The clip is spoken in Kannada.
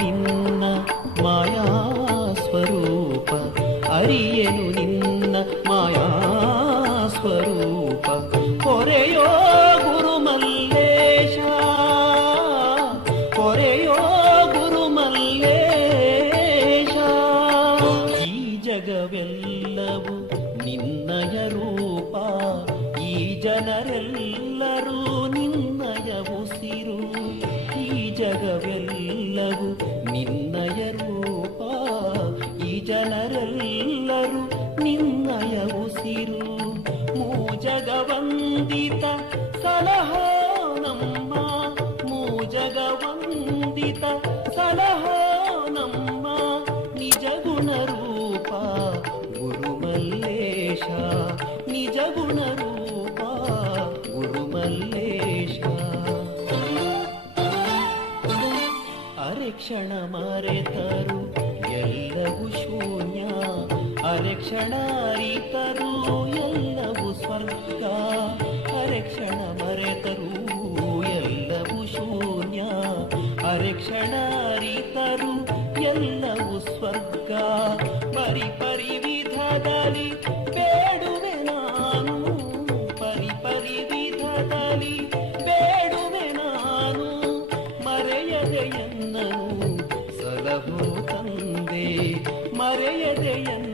ನಿನ್ನ ಮಾಯಾ ಸ್ವರೂಪ, ಅರಿಯೆನು ನಿನ್ನ ಮಾಯಾ ಸ್ವರೂಪ. ಕೊರೆಯೋ ಗುರುಮಲ್ಲೇಶ, ಕೊರೆಯೋ ಗುರುಮಲ್ಲೇಶ. ಈ ಜಗವೆಲ್ಲವೂ ನಿನ್ನಯ ರೂಪ, ಈ ಜನರೆಲ್ಲರೂ ನಿನ್ನಯ ಉಸಿರು. ಈ ಜಗವೆಲ್ಲವೂ ನಿನ್ನಯ ರೂಪ, ಈ ಜನರೆಲ್ಲರೂ ನಿನ್ನಯ ಉಸಿರು. ಮೂಜಗವಂದಿತ ಸಲಹೋ ನಮ್ಮ, ಮೂಜಗವಂದಿತ ಸಲಹೋ ನಮ್ಮ ನಿಜ ಗುಣರೂಪ ಗುರುಮಲ್ಲೇಶ, ನಿಜ ಗುಣರೂಪ ಗುರುಮಲ್ಲೇಶ. ಅರೆಕ್ಷಣ ಮರೆತರು ಎಲ್ಲವೂ ಶೂನ್ಯ, ಅರೆಕ್ಷಣ ಅರಿತರು ಎಲ್ಲವೂ ಸ್ವರ್ಗ. ಅರೆಕ್ಷಣ ಮರೆತರು ಎಲ್ಲವೂ ಶೂನ್ಯ, ಅರೆಕ್ಷಣ ಅರಿತರು ಎಲ್ಲವೂ ಸ್ವರ್ಗ. ಪರಿ ಪರಿ ವಿಧದಲ್ಲಿ ಬೇಡುವೆ ನಾನು, ಪರಿ ಪರಿ ವಿಧದಲ್ಲಿ ಬೇಡುವೆ ನಾನು. ಮರೆಯದೆಯನ್ನನು ಸಲಹೋ ತಂದೆ, ಮರೆಯದೆಯನ್ನ